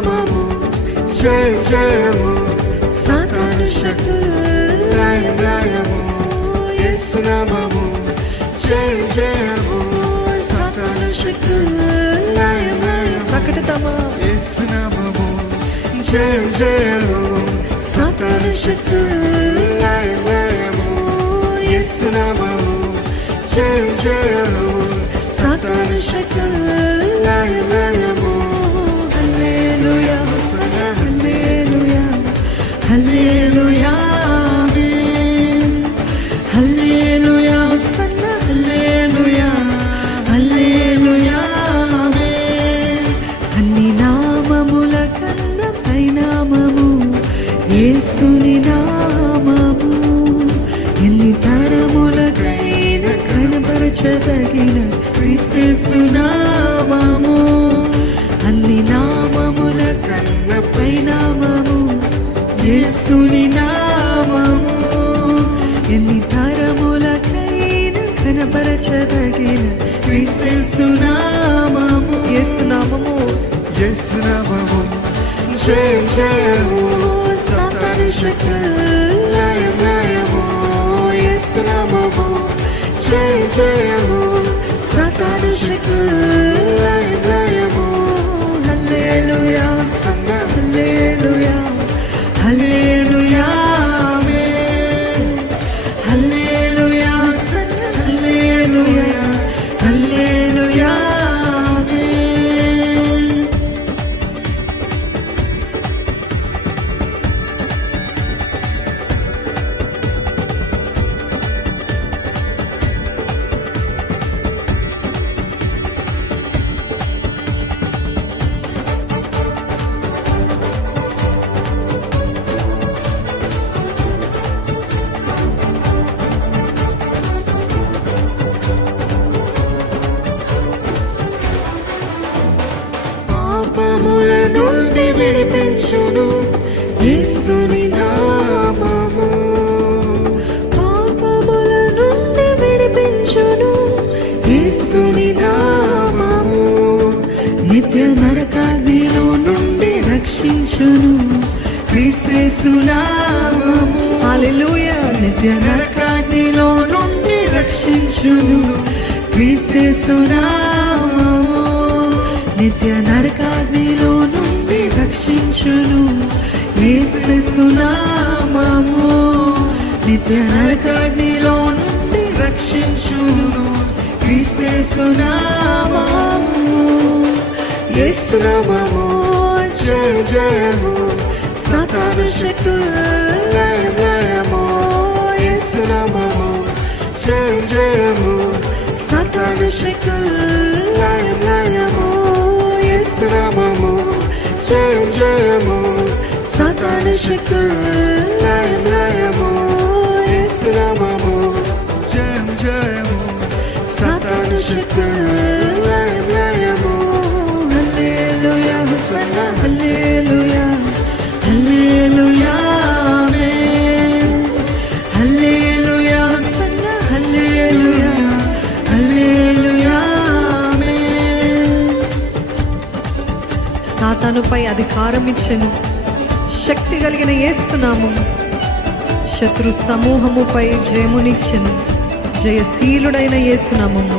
యేసునామము జయ జయము సాతాను శక్తులు లయం లయము యేసునామము జయ జయము సాతాను శక్తులు లయం లయము ప్రకటితమా యేసునామము జయ జయము సాతాను శక్తులు లయం లయము యేసునామము జయ జయము సాతాను శక్తులు లయం లయము హల్లెలూయా హోసన్నా హల్లెలూయా హల్లెలూయా ఆమేన్ హల్లెలూయా హోసన్నా హల్లెలూయా హల్లెలూయా ఆమేన్ అన్ని నామముల కన్నా పై నామము యేసుని నామము ఎన్ని తరములకైనా కనపరచదగిన క్రీస్తు నామము అన్ని నామముల కన్నా పై నామము యేసుని నామము ఎన్ని తరములకైనా కనపరచదగిన క్రీస్తు నామము యేసునామము యేసునామము జయ జయము సాతాను శక్తులు లయం లయము యేసునామము జయ జయము సాతాను శక్తులు లయం లయము హల్లెలూయా హోసన్నా హల్లెలూయా హల్లెలూయా ఆమేన్ హల్లెలూయా హోసన్నా హల్లెలూయా హల్లెలూయా ఆమేన్ పాపముల నుండి విడిపించును యేసుని నామము పాపముల నుండి విడిపించును యేసుని నామము నిత్య నరకాగ్నిలో నుండి రక్షించును క్రీస్తు నామము హల్లెలూయా నిత్య నరకాగ్నిలో నుండి రక్షించును క్రీస్తు నామము నిత్య నరకాగ్నిలో నుండి రక్షించును యేసు నామము నిత్య నరకాగ్నిలో నుండి రక్షించును క్రీస్తు నామము యేసు నామము జయ జయము సాతాను శక్తులు లయం లయము యేసు నామము జయ జయము సాతాను శక్తులు లయం లయము యేసునామము జయ జయము సాతాను శక్తులు లయం లయము యేసునామము జయ జయము సాతాను శక్తులు లయం లయము హల్లెలూయా హోసన్నా హల్లెలూయా హల్లెలూయా ఆమేన్ హల్లెలూయా హోసన్నా హల్లెలూయా హల్లెలూయా ఆమేన్ సాతానుపై అధికారం ఇచ్చెను శక్తి కలిగిన యేసునామము శత్రు సమూహముపై జయమునిచ్చెను జయశీలుడైన యేసునామము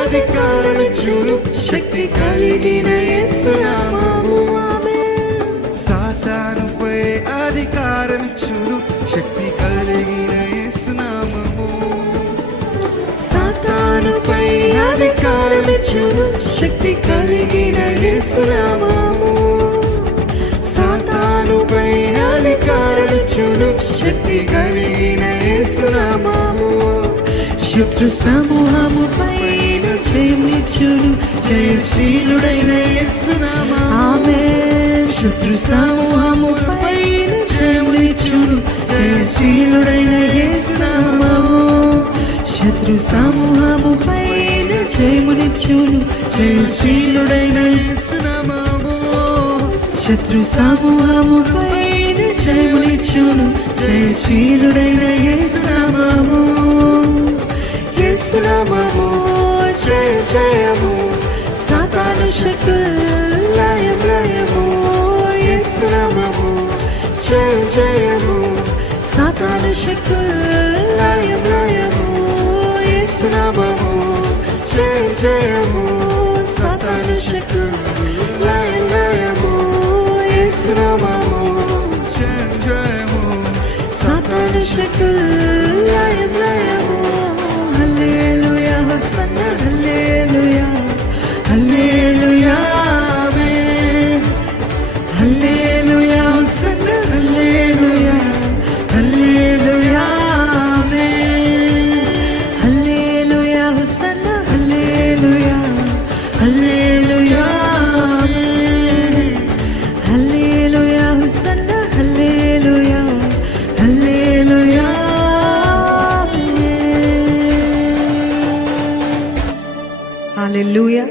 అధికారమిచ్చును శక్తి కలిగిన యేసునామము ఆమేన్ సాతానుపై అధికారమిచ్చును శక్తి కలిగిన యేసునామము సాతానుపై అధికారమిచ్చును శక్తి కలిగిన యేసునామము సాతానుపై అధికారమిచ్చును శక్తి కలిగిన యేసునామము శత్రు సమూహము పైన జయమునిచ్చును జయశీలుడైన యేసునామము ఆమేన్ శత్రు సమూహము పైన జయమునిచ్చును జయశీలుడైన యేసునామము శత్రు సమూహము పైన జయమునిచ్చును జయశీలుడైన యేసునామము శత్రు సమూహము పైన జయమునిచ్చును జయశీలుడైన యేసునామము యేసునామము జయ జయము సాతాను శక్తులు లయం లయము యేసునామము జయ జయము సాతాను శక్తులు లయం లయము యేసునామము జయ జయము సాతాను శక్తులు లయం లయము యేసునామము జయ జయము సాతాను శక్తులు లయం లయము హల్లెలూయా హోసన్నా హల్లెలూయా హల్లెలూయా ఆమేన్ హల్లెలూయా హోసన్నా హల్లెలూయా హల్లెలూయా ఆమేన్ హల్లెలూయా హోసన్నా హల్లెలూయా హల్లెలూయా ఆమేన్ హల్లెలూయా హోసన్నా హల్లెలూయా హల్లెలూయా ఆమేన్ హల్లెలూయా